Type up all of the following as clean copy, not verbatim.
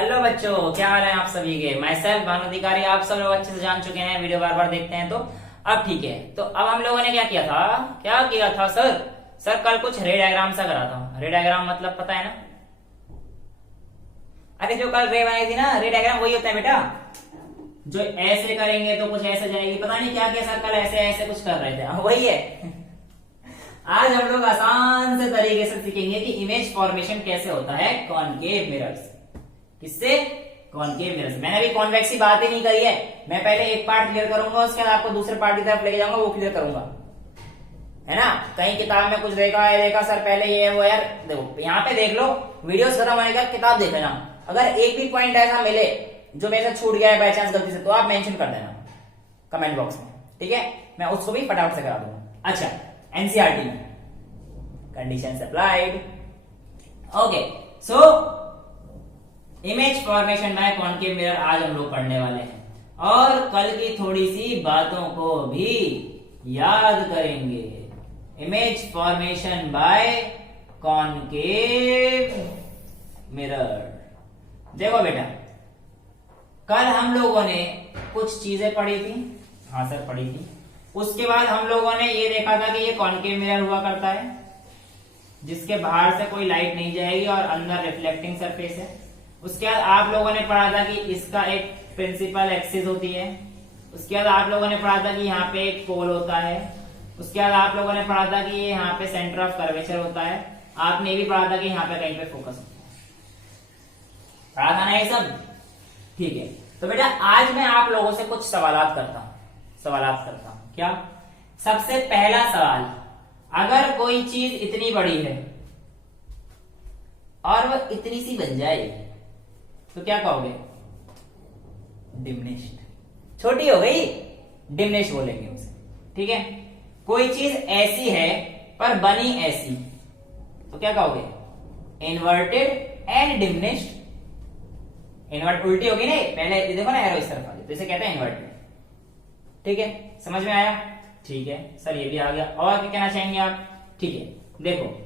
Hello बच्चों, क्या हाल है आप सभी के। मैं सेल्फ भानु अधिकारी, आप सब लोग अच्छे से जान चुके हैं, वीडियो बार बार देखते हैं तो अब ठीक है। तो अब हम लोगों ने क्या किया था सर कल कुछ रे डायग्राम सा करा था। रे डायग्राम मतलब पता है ना? अरे जो कल रे बनाई थी ना, रे डायग्राम वही होता है बेटा। जो ऐसे करेंगे तो कुछ ऐसे जाएगी, पता नहीं क्या क्या सर कल ऐसे ऐसे कुछ कर रहे थे, वही है। आज हम लोग आसान से तरीके से सीखेंगे कि इमेज फॉर्मेशन कैसे होता है कॉनकेव मिरर से। किससे? कॉनकेव मिरर से। मैंने अभी कॉन्वेक्स की बात ही नहीं करी है। मैं पहले एक पार्ट क्लियर करूंगा, उसके बाद आपको दूसरे पार्ट की तरफ लेके जाऊंगा, वो क्लियर करूंगा, है ना। कहीं किताब में कुछ देखा सर पहले ये वो, यार देखो यहाँ पे देख लो, वीडियोस खत्म होने का किताब देख लेना। अगर एक भी पॉइंट ऐसा मिले जो मेरे से छूट गया है बाय चांस गलती से, तो आप मेंशन कर देना कमेंट बॉक्स में, ठीक है। मैं उसको भी फटाफट से करा दूंगा। अच्छा, एनसीईआरटी में conditions applied. Okay, so image formation by concave mirror आज हम लोग पढ़ने वाले हैं, और कल की थोड़ी सी बातों को भी याद करेंगे। Image formation by concave mirror. देखो बेटा, कल हम लोगों ने कुछ चीजें पढ़ी थी। हाँ सर, पढ़ी थी। उसके बाद हम लोगों ने ये देखा था कि ये कॉनकेव मिरर हुआ करता है जिसके बाहर से कोई लाइट नहीं जाएगी और अंदर रिफ्लेक्टिंग सरफेस है। उसके बाद आप लोगों ने पढ़ा था कि इसका एक प्रिंसिपल एक्सिस होती है। उसके बाद आप लोगों ने पढ़ा था कि यहाँ पे एक पोल होता है। उसके बाद आप लोगों ने पढ़ा था कि यहाँ पे सेंटर ऑफ कर्वेचर होता है। आपने भी पढ़ा था कि यहाँ पे कहीं पे फोकस होता है। पढ़ा था ना ये सब? ठीक है। तो बेटा आज मैं आप लोगों से कुछ सवालात करता हूँ। क्या? सबसे पहला सवाल, अगर कोई चीज इतनी बड़ी है और वह इतनी सी बन जाए तो क्या कहोगे? डिमिनिश्ड। छोटी हो गई, डिमिनिश्ड बोलेंगे उसे, ठीक है। कोई चीज ऐसी है पर बनी ऐसी तो क्या कहोगे? Inverted and diminished. इन्वर्ट उल्टी होगी ना, पहले देखो ना एरो इस तरफ वाली, तो इसे कहते हैं इन्वर्टेड, ठीक है। समझ में आया? ठीक है सर, ये भी आ गया। और क्या कहना चाहेंगे आप? ठीक है, देखो,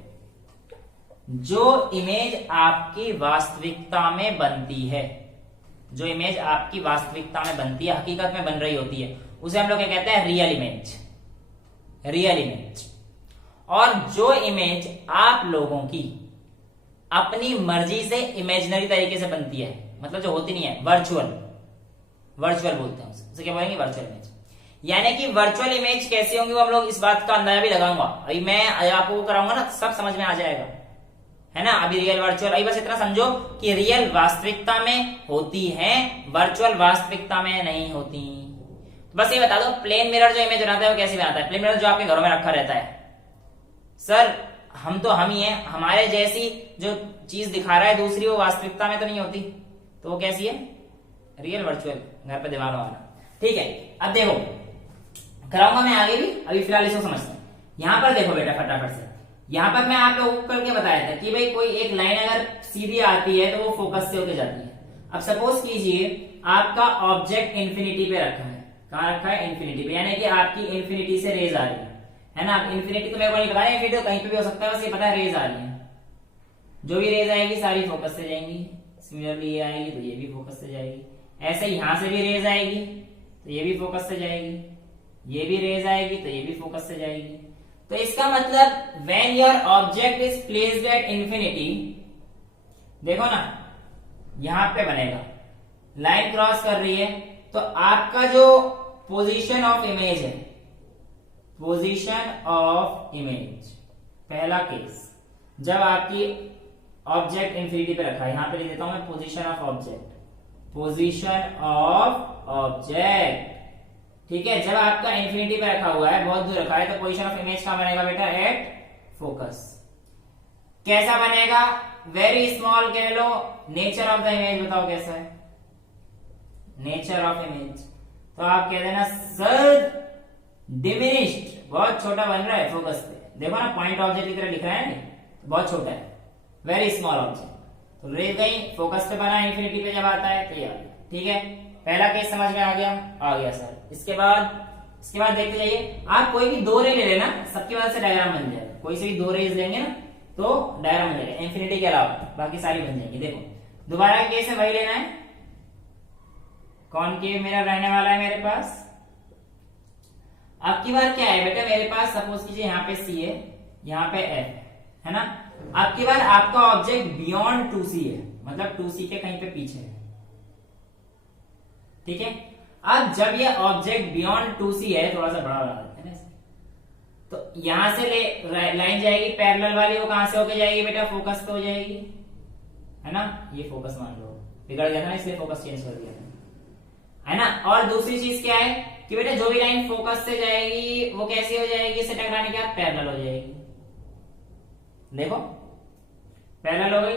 जो इमेज आपकी वास्तविकता में बनती है, जो इमेज आपकी वास्तविकता में बनती है, हकीकत में बन रही होती है, उसे हम लोग क्या कहते हैं? Real image. Real image. और जो इमेज आप लोगों की अपनी मर्जी से इमेजिनरी तरीके से बनती है, मतलब जो होती नहीं है, वर्चुअल बोलते हैं उसे क्या बोलेंगे? Virtual image. यानी कि वर्चुअल इमेज कैसी होंगी वो हम लोग इस बात का अंदाजा भी लगाऊंगा। अभी मैं आपको कराऊंगा ना, सब समझ में आ जाएगा, है ना। अभी रियल वर्चुअल, अभी बस इतना समझो कि रियल वास्तविकता में होती है, वर्चुअल वास्तविकता में नहीं होती। बस ये बता दो, प्लेन मिरर जो इमेज बनाता है वो कैसे बनाता है? प्लेन मिरर जो आपके घरों में रखा रहता है। सर हम ही हैं, हमारे जैसी जो चीज दिखा रहा है दूसरी, वो वास्तविकता में तो नहीं होती, तो वो कैसी है? रियल वर्चुअल, घर पे दिमाग लगाना, ठीक है। अब देखो, कराऊंगा मैं आगे भी, अभी फिलहाल इसको समझते हैं। यहां पर देखो बेटा फटाफट से, यहां पर मैं आप लोगों को करके बताया था कि भाई कोई एक लाइन अगर सीधी आती है तो वो फोकस से होके जाती है। अब सपोज कीजिए आपका ऑब्जेक्ट इंफिनिटी पे रखा है। कहां रखा है? इंफिनिटी पे, यानी कि आपकी इंफिनिटी से रेज आ रही है ना। इंफिनिटी तो मेरे को नहीं पता है, इंफिनिटी तो कहीं पे भी हो सकता है, बस ये पता है रेज आ रही है। जो भी रेज आएगी सारी फोकस से जाएंगी। सिमिलरली ये आएगी तो ये भी फोकस से जाएगी। ऐसे यहां से भी रेज आएगी तो ये भी फोकस से जाएगी, ये भी रेज आएगी तो ये भी फोकस से जाएगी। तो इसका मतलब when your object is placed at infinity, देखो ना यहां पे बनेगा, लाइन क्रॉस कर रही है, तो आपका जो पोजीशन ऑफ इमेज है, पोजीशन ऑफ इमेज, पहला केस जब आपकी ऑब्जेक्ट इंफिनिटी पे रखा है, यहां पे लिख देता हूं मैं position of object, position of object, ठीक है। जब आपका इंफिनिटी पे रखा हुआ है, बहुत दूर रखा है, तो पोजीशन ऑफ इमेज कहां बनेगा बेटा? At focus. कैसा बनेगा? वेरी स्मॉल कह लो। नेचर ऑफ द इमेज बताओ कैसा है? नेचर ऑफ इमेज, तो आप कह देना सर डिमिनिश्ड, बहुत छोटा बन रहा है फोकस पे। देखो ना पॉइंट ऑब्जेक्ट की तरह लिख रहा है ना, बहुत छोटा है, वेरी स्मॉल ऑब्जेक्ट। तो रे गई फोकस पे बना, इंफिनिटी पे जब आता है तो ये, ठीक है। पहला केस समझ में आ गया सर। इसके बाद देखते जाइए, आप कोई भी दो रे ले लेना, सबकी वजह से डायग्राम बन जाएगा। कोई से भी दो रेज लेंगे ना तो डायग्राम बन जाएगा, इंफिनिटी के अलावा बाकी सारी बन जाएंगी। देखो दोबारा केस में वही लेना है, कॉनकेव मिरर रहने वाला है मेरे पास। अब की बार क्या है बेटा, मेरे पास सपोज कीजिए यहाँ पे सी है, यहाँ पे एफ है ना। अब की बार आपका ऑब्जेक्ट बियॉन्ड 2C है, मतलब 2C के कहीं पे पीछे है, ठीक है। अब जब ये ऑब्जेक्ट बियॉन्ड 2C है, थोड़ा सा बड़ा बना देते हैं ना, तो यहां से लाइन जाएगी पैरेलल वाली, वो कहां से होके जाएगी बेटा, फोकस पे हो जाएगी, है ना। ये फोकस मान लो बिगड़ गया था ना, इसलिए फोकस चेंज कर दिया था, है ना। और दूसरी चीज क्या है कि बेटा जो भी लाइन फोकस से जाएगी वो कैसी हो जाएगी, इससे टकराने के बाद पैरेलल हो जाएगी, देखो पैरेलल हो गई।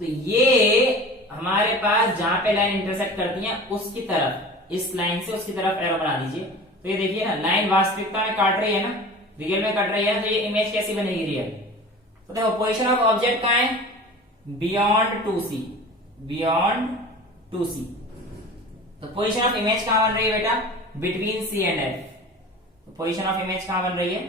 तो ये हमारे पास जहां पे लाइन इंटरसेक्ट करती है उसकी तरफ, इस लाइन से उसकी तरफ एरो बना दीजिए। तो ये देखिए ना, लाइन वास्तविकता में काट रही है ना, रियल में कट रही है, तो ये इमेज कैसी बनेगी रियल। तो देखो पोजीशन ऑफ ऑब्जेक्ट कहां है, बियॉन्ड 2C, बियॉन्ड 2C। तो पोजीशन ऑफ इमेज कहां बन रही है बेटा, बिटवीन C एंड F। तो पोजीशन ऑफ इमेज कहां बन रही है,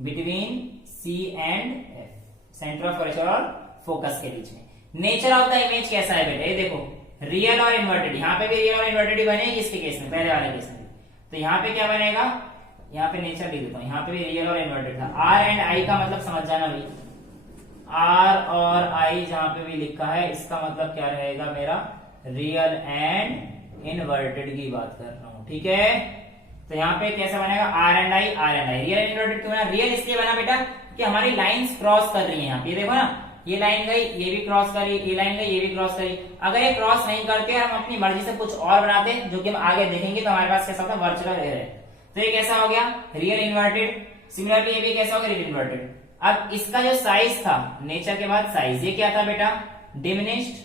between C and F, centre of curvature और फोकस के बीच में। नेचर ऑफ द इमेज कैसा है बेटा, ये देखो रियल और इन्वर्टेड, यहाँ पे भी रियल और इन्वर्टेड ही बनेगी इसके केस में, पहले वाले केस में। तो यहाँ पे क्या बनेगा, यहाँ पे नेचर लिख देता हूं, यहाँ पे भी रियल और इन्वर्टेड था। R एंड I का मतलब समझ जाना भाई, R और I जहां पे भी लिखा है इसका मतलब क्या रहेगा मेरा, रियल एंड इन्वर्टेड की बात कर रहा हूं, ठीक है। तो यहाँ पे कैसा बनेगा, R and I, R and I। Real inverted क्यों बना, रियल इसलिए बना बेटा कि हमारी लाइंस क्रॉस कर रही है यहाँ पे, देखो ना, ये लाइन गई, ये भी क्रॉस करी, ये लाइन गई, ये भी क्रॉस करी। अगर ये क्रॉस नहीं करते और हम अपनी मर्जी से कुछ और बनाते, जो कि हम आगे देखेंगे, तो हमारे पास कैसा होता है, वर्चुअल एरर है। तो ये कैसा हो गया, रियल इन्वर्टेड। सिमिलरली ये भी कैसा हो गया, रियल इन्वर्टेड। अब इसका जो साइज था, नेचर के बाद साइज, ये क्या था बेटा, डिमिनिश्ड,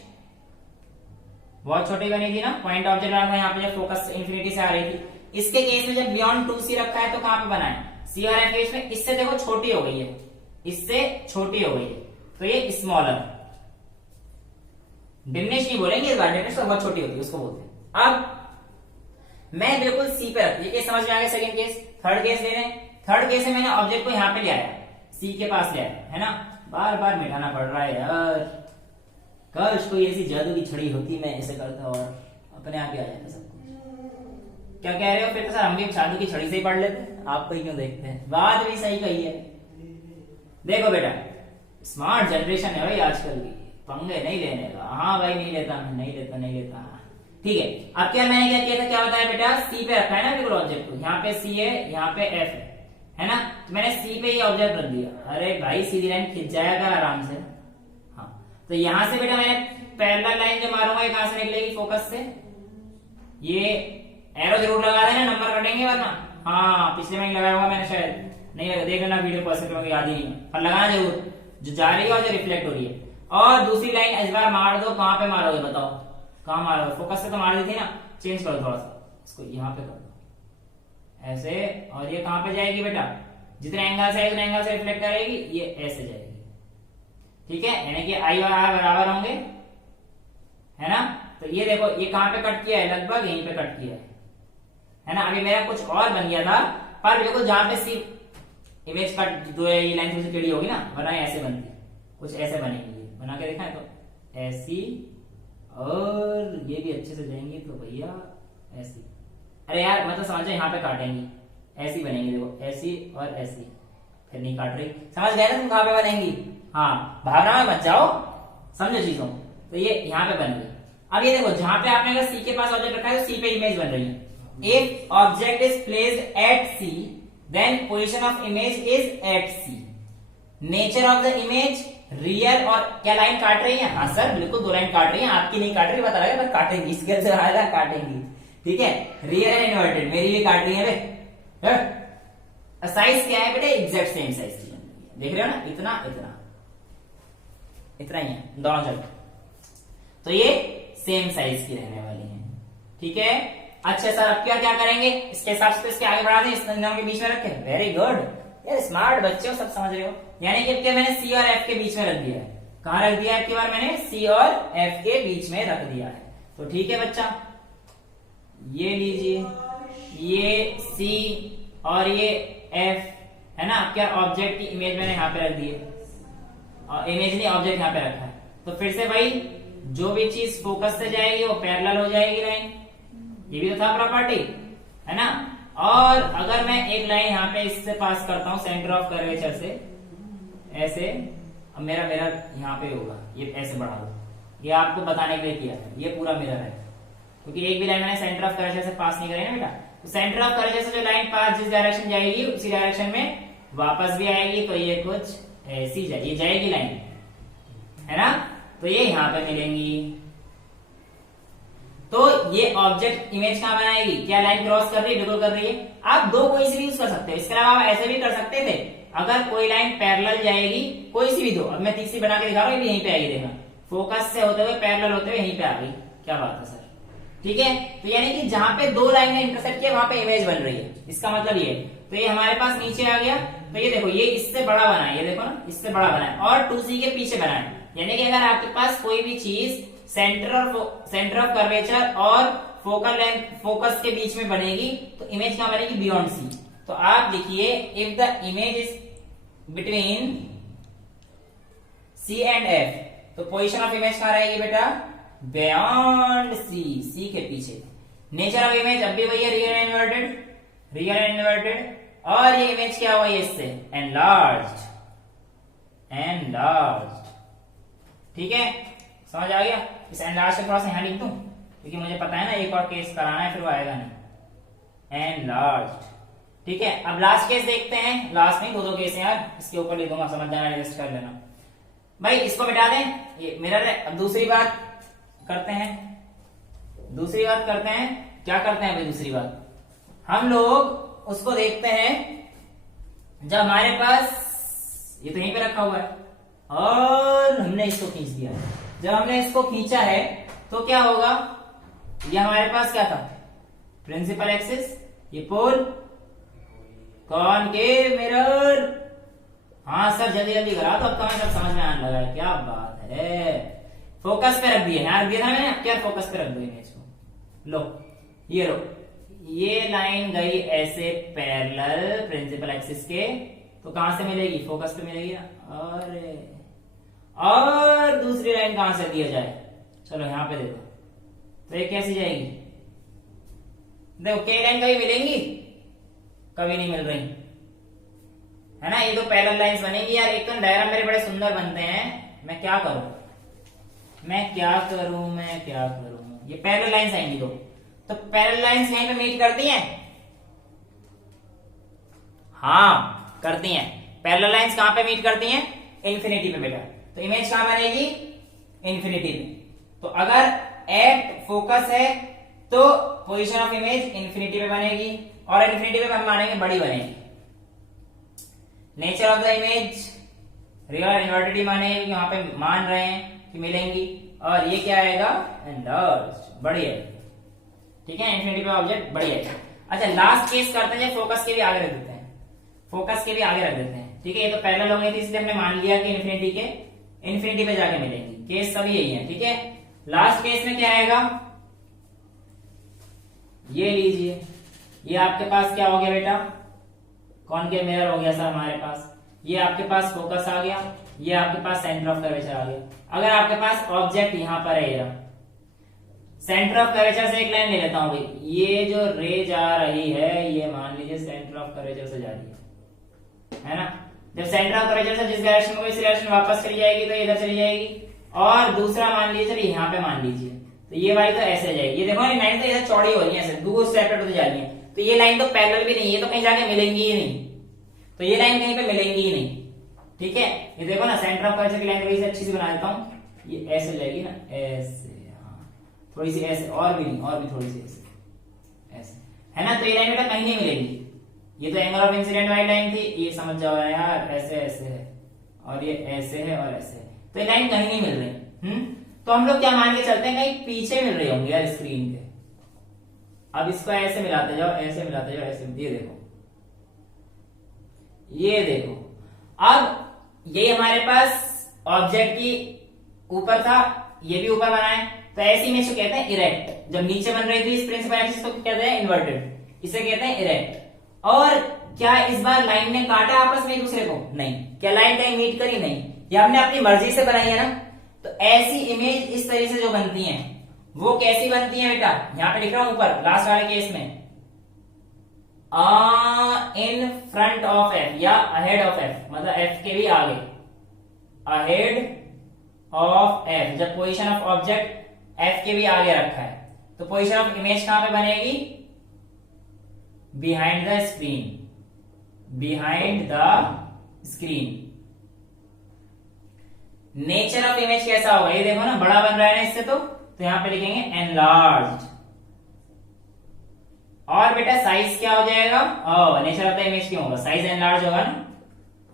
बहुत छोटी बनी थी ना, पॉइंट ऑब्जेक्ट बना था यहाँ पे, जब फोकस इंफिनिटी से आ रही थी। इसके केस में जब बियॉन्ड 2C रखा है तो कहां पे बना है, C और F केस में, इससे देखो छोटी हो गई है, इससे छोटी हो गई है, तो ये स्मॉलर। डिमिनिश नहीं बोलेंगे इस बार, डिमिनिश तो बहुत छोटी होती है, उसको बोलते हैं। अब मैं बिल्कुल C पे रखती, ये केस समझ में आ गया। सेकंड केस, थर्ड केस ले लें। थर्ड केस में मैंने ऑब्जेक्ट को यहाँ पे ले आया, C के पास ले आया, है ना। बार बार मिटाना पड़ रहा है यार, काश कोई ऐसी जादू की छड़ी होती, मैं ऐसे करता और अपने आप ही आ जाता सब कुछ। क्या कह रहे हो, फिर तो सर हम भी जादू की छड़ी से ही पढ़ लेते, आपको ही क्यों देखते हैं, बात भी सही कही है। देखो बेटा, स्मार्ट जनरेशन है भाई आजकल की, पंगे नहीं लेने का। हाँ भाई नहीं लेता, नहीं लेता, नहीं लेता, ठीक है। अब क्या मैंने क्या किया था, क्या बताया बेटा, C पे रखा है ना बिल्कुल ऑब्जेक्ट को, यहाँ पे C है, यहाँ पे F है ना। तो मैंने C पे ये ऑब्जेक्ट रख दिया। अरे भाई सीधी लाइन खिंच जाएगा आराम से। हाँ, तो यहां से बेटा मैंने पैरेलल लाइन जो मारूंगा, ये कहां से निकलेगी, फोकस से। ये एरो जरूर लगा देना, नंबर कटेंगे वरना। हाँ, पिछले महीने लगाया हुआ मैंने, शायद नहीं, देख लेना वीडियो परसेंट में, याद ही नहीं है, पर लगाना जरूर, जो जा रही है और जो रिफ्लेक्ट हो रही है। और दूसरी लाइन इस बार मार दो, कहां पे मारोगे बताओ, कहां मारोगे, फोकस से तो मार दी थी ना, चेंज करो थोड़ा सा, इसको यहाँ पे कर दो ऐसे, और ये कहां पे जाएगी बेटा, जितने एंगल से उतने एंगल से रिफ्लेक्ट करेगी, ये ऐसे जाएगी, ठीक है। यानी कि I और R बराबर होंगे, है ना। तो ये देखो, ये कहां पे कट किया है, लगभग यहीं पे कट किया है ना। अभी मेरा कुछ और बन गया था, पर देखो जहां पे सी इमेज कट जो है, ये लाइन थोड़ी टेढ़ी होगी ना, वरना ऐसे बनती, कुछ ऐसे बनेगी। बना के देखा है तो ऐसी, और ये भी अच्छे से जाएंगी तो भैया ऐसी। अरे यार मतलब समझो, यहाँ पे काटेंगी, ऐसी बनेंगी, देखो ऐसी और ऐसी, फिर नहीं काट रही, समझ गए ना तुम कहां पे बनेंगी। हाँ, भावना में मत जाओ, समझो चीजों। तो ये यहाँ पे बन गई। अब ये देखो, जहां पे आपने अगर C के पास ऑब्जेक्ट रखा है तो C पे इमेज बन रही है। If object is placed at C, then position of image is at C. Nature of the image real, और क्या लाइन काट रही है, हाँ सर बिल्कुल 2 लाइन काट रही है, आपकी नहीं काट रही, बता रहा है, पर काटेंगी, इसके से आएगा काटेंगी, ठीक है। रियल एंड इन्वर्टेड, मेरी भी काट रही है बे। साइज क्या है बेटे, एग्जैक्ट सेम साइज की, देख रहे हो ना, इतना इतना इतना ही है दोनों जगह, तो ये सेम साइज की रहने वाली है, ठीक है। अच्छा सर, अब क्या करेंगे, इसके हिसाब से इसके आगे बढ़ा दें, इस नाम के बीच में रखें, वेरी गुड यार, स्मार्ट बच्चे हो, सब समझ रहे हो। यानी कि क्या मैंने C और F के बीच में रख दिया है, कहां रख दिया है, आपकी बार मैंने C और F के बीच में रख दिया है, तो ठीक है बच्चा। ये लीजिए, ये C और ये F है ना, अब क्या ऑब्जेक्ट की इमेज मैंने यहाँ पे रख दी है, और इमेज नहीं ऑब्जेक्ट यहाँ पे रखा है। तो फिर से भाई जो भी चीज फोकस से जाएगी वो पैरेलल हो जाएगी लाइन, ये भी तो था प्रॉपर्टी, है ना। और अगर मैं एक लाइन यहाँ पे इससे पास करता हूँ सेंटर ऑफ कर्वेचर से ऐसे, अब मेरा मिरर यहाँ पे होगा, ये ऐसे बढ़ा दो, ये आपको बताने के लिए किया है, ये पूरा मिरर है, क्योंकि एक भी लाइन मैंने सेंटर ऑफ कर्वेचर से पास नहीं करी ना बेटा। तो सेंटर ऑफ कर्वेचर से जो लाइन पास जिस डायरेक्शन जाएगी उसी डायरेक्शन में वापस भी आएगी, तो ये कुछ ऐसी ये जाएगी लाइन, है ना। तो ये यहाँ पे मिलेंगी। तो ये ऑब्जेक्ट इमेज कहां बनाएगी, क्या लाइन क्रॉस कर रही है, बिल्कुल कर रही है। आप दो कोई सी भी यूज कर सकते हो, इसके अलावा आप ऐसे भी कर सकते थे, अगर कोई लाइन पैरेलल जाएगी कोई सी भी दो, अब मैं तीसरी बना के दिखा रहा हूँ, यहीं पे आएगी, देखना फोकस से होते हुए पैरेलल होते हुए यहीं पे आ गई, क्या बात है सर, ठीक है। तो यानी कि जहां पे दो लाइन ने इंटरसेक्ट किया वहां पे इमेज बन रही है, इसका मतलब ये। तो ये हमारे पास नीचे आ गया, तो ये देखो ये इससे बड़ा बना है, ये देखो ना इससे बड़ा बना है और 2C के पीछे बना है, यानी कि अगर आपके पास कोई भी चीज सेंटर ऑफ कर्वेचर और फोकल लेंथ फोकस के बीच में बनेगी तो इमेज कहां बनेगी, बियॉन्ड सी। तो आप लिखिए if the image is between C and F, तो पोजीशन ऑफ इमेज कहां रहेगी बेटा, बियॉन्ड सी, सी के पीछे। नेचर ऑफ इमेज अब भी वही है, real and inverted, real and inverted. और ये इमेज क्या हुआ इससे, एनलार्ज्ड, एनलार्ज्ड, ठीक है, समझ आ गया। इस एनलार्ज से थोड़ा सा यहां लिख दूं, क्योंकि मुझे पता है ना एक और केस कराना है, फिर वो आएगा नहीं, एनलार्ज्ड, ठीक है। अब लास्ट केस देखते हैं, लास्ट नहीं दो केस हैं यार, इसके ऊपर लिख दूंगा, समझ जाना, एडजस्ट कर लेना भाई, इसको मिटा दें, ये मिरर है। अब दूसरी बात करते हैं, दूसरी बात करते हैं, क्या करते हैं भाई, दूसरी बात हम लोग उसको देखते हैं जब हमारे पास ये तो यहीं पे रखा हुआ है और हमने इसको खींच दिया, जब हमने इसको खींचा है तो क्या होगा, ये हमारे पास क्या था, प्रिंसिपल एक्सिस, ये पोल, कॉनकेव मिरर। हाँ सर जल्दी जल्दी करा, तो अब तो हमें सब समझ में आने लगा है, क्या बात है। फोकस पे रख दिया, यहाँ रख दिया था मैंने, अब क्या फोकस पे रख दो इमेज को, लो ये लो, ये लाइन गई ऐसे पैरेलल प्रिंसिपल एक्सिस के, तो कहां से मिलेगी, फोकस पे मिलेगी ना। और दूसरी लाइन कहां से दिया जाए, चलो यहां पे देखो, तो ये कैसी जाएगी, देखो के लाइन कभी मिलेंगी, कभी नहीं मिल रही, है ना। ये तो पैरेलल लाइंस बनेगी यार, एक तो डायग्राम मेरे बड़े सुंदर बनते हैं, मैं क्या करूं, मैं क्या करूं, ये पैरेलल लाइंस आएंगी दो, तो पैरेलल लाइंस यहीं पे मीट करती हैं, हाँ करती हैं। पैरेलल लाइंस कहां पे मीट करती हैं, इन्फिनिटी पे बेटा, तो इमेज कहां बनेगी, इन्फिनिटी में। तो अगर एट फोकस है तो पोजीशन ऑफ इमेज इन्फिनिटी पे बनेगी, और इन्फिनिटी पे हम मानेंगे बड़ी बनेगी। Nature of the image real inverted ही मानेंगे, वहां पे मान रहे हैं कि मिलेंगी, और ये क्या आएगा, एनलार्ज्ड, बड़ी है, ठीक है, इन्फिनिटी पे ऑब्जेक्ट बड़ी है। अच्छा लास्ट केस करते हैं, फोकस के भी आगे रख देते हैं, फोकस के भी आगे रख देते हैं, ठीक है। ये तो पैरेलल हो गई थी इसलिए हमने मान लिया कि इन्फिनिटी पे जाके मिलेंगी, केस सभी यही है, ठीक है। लास्ट केस में क्या आएगा, ये लीजिए, ये आपके पास क्या हो गया बेटा, कॉनकेव मिरर हो गया सर हमारे पास, ये आपके पास फोकस आ गया, ये आपके पास सेंटर ऑफ कर्वेचर आ गया। अगर आपके पास ऑब्जेक्ट यहां पर है, सेंटर ऑफ कर्वेचर से एक लाइन ले लेता हूं भाई, ये जो रे जा रही है ये मान लीजिए सेंटर ऑफ कर्वेचर से जा रही है ना। जब सेंटर ऑफ कर्वेचर से जिस डायरेक्शन में इस डायरेक्शन वापस चली जाएगी तो इधर चली जाएगी, और दूसरा मान लीजिए चलिए यहाँ पे मान लीजिए, तो ये वाली तो ऐसे जाएगी, ये देखो लाइन तो इधर चौड़ी हो रही है, ऐसे दो सेपरेट होती जा रही है, तो ये लाइन तो पैरेलल भी नहीं है, तो कहीं जाके मिलेंगी ही नहीं, तो ये लाइन कहीं पे मिलेंगी ही नहीं, ठीक है। ये देखो ना सेंटर ऑफ कर्वेचर की लाइन थोड़ी सी अच्छी सी बना देता हूँ, ये ऐसे जाएगी ना, ऐसे थोड़ी सी ऐसे, और भी नहीं, और भी थोड़ी सी ऐसे, ऐसे है ना। तो ये लाइन बेटा कहीं नहीं मिलेगी, ये तो एंगल ऑफ इंसिडेंट वाली लाइन थी, ये समझ जाओ यार, ऐसे ऐसे है, और ये ऐसे है और ऐसे है, तो ये लाइन कहीं नहीं मिल रही। तो हम लोग क्या मान के चलते हैं, कहीं पीछे मिल रही होंगी यार स्क्रीन के। अब इसको ऐसे मिलाते जाओ, ऐसे मिलाते जाओ, ऐसे, ये देखो, ये देखो, अब ये हमारे पास ऑब्जेक्ट की ऊपर था, ये भी ऊपर बना है, तो ऐसी इमेज को कहते हैं इरेक्ट। जब नीचे बन रही थी इस प्रिंसिपल एक्सिस तो कहते हैं इन्वर्टेड, इसे कहते हैं इरेक्ट। और क्या इस बार लाइन ने काटा आपस में एक दूसरे को, नहीं। क्या लाइन कहीं मीट करी, नहीं, ये हमने अपनी मर्जी से बनाई है ना। तो ऐसी इमेज इस तरह से जो बनती हैं वो कैसी बनती है बेटा, यहां पे लिख रहा हूं ऊपर लास्ट वाले केस में, इन फ्रंट ऑफ एफ या अहेड ऑफ एफ, मतलब एफ के भी आगे, अहेड ऑफ एफ, जब पोजीशन ऑफ ऑब्जेक्ट एफ के भी आगे रखा है तो पोजीशन ऑफ इमेज कहां पे बनेगी, behind the screen, behind the screen. Nature of image कैसा होगा, ये देखो ना बड़ा बन रहा है ना इससे, तो यहां पे लिखेंगे एनलार्ज्ड। और बेटा साइज क्या हो जाएगा, नेचर ऑफ द इमेज क्यों होगा, साइज एनलार्ज होगा ना,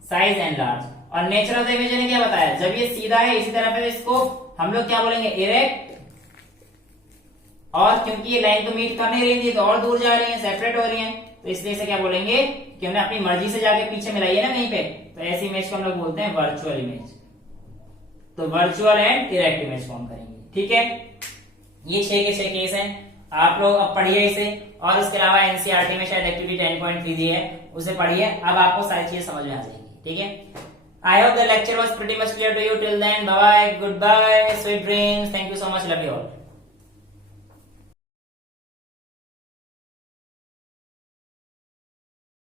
साइज एनलार्ज। और नेचर ऑफ द इमेज ने क्या बताया, जब ये सीधा है इसी तरह पे इसको हम लोग क्या बोलेंगे, इरेक्ट। और क्योंकि ये लाइन तो मीट कर नहीं रही थी तो और दूर जा रही है, सेपरेट हो रही है, तो इसलिए से क्या बोलेंगे कि हमने अपनी मर्जी से जाके पीछे मिलाई है ना कहीं पे, तो ऐसी इमेज को हम लोग बोलते हैं वर्चुअल इमेज। तो virtual and erect image form करेंगे, ठीक है। ये 6 के 6 केस हैं, आप लोग अब पढ़िए इसे, और उसके अलावा एनसीईआरटी में शायद एक्टिविटी 10.3 दी है, उसे पढ़िए, अब आपको सारी चीजें समझ में आ जाएगी, ठीक है। I hope the lecture was pretty much clear to you till then, bye bye, good bye, sweet dreams, thank you so much, love you all.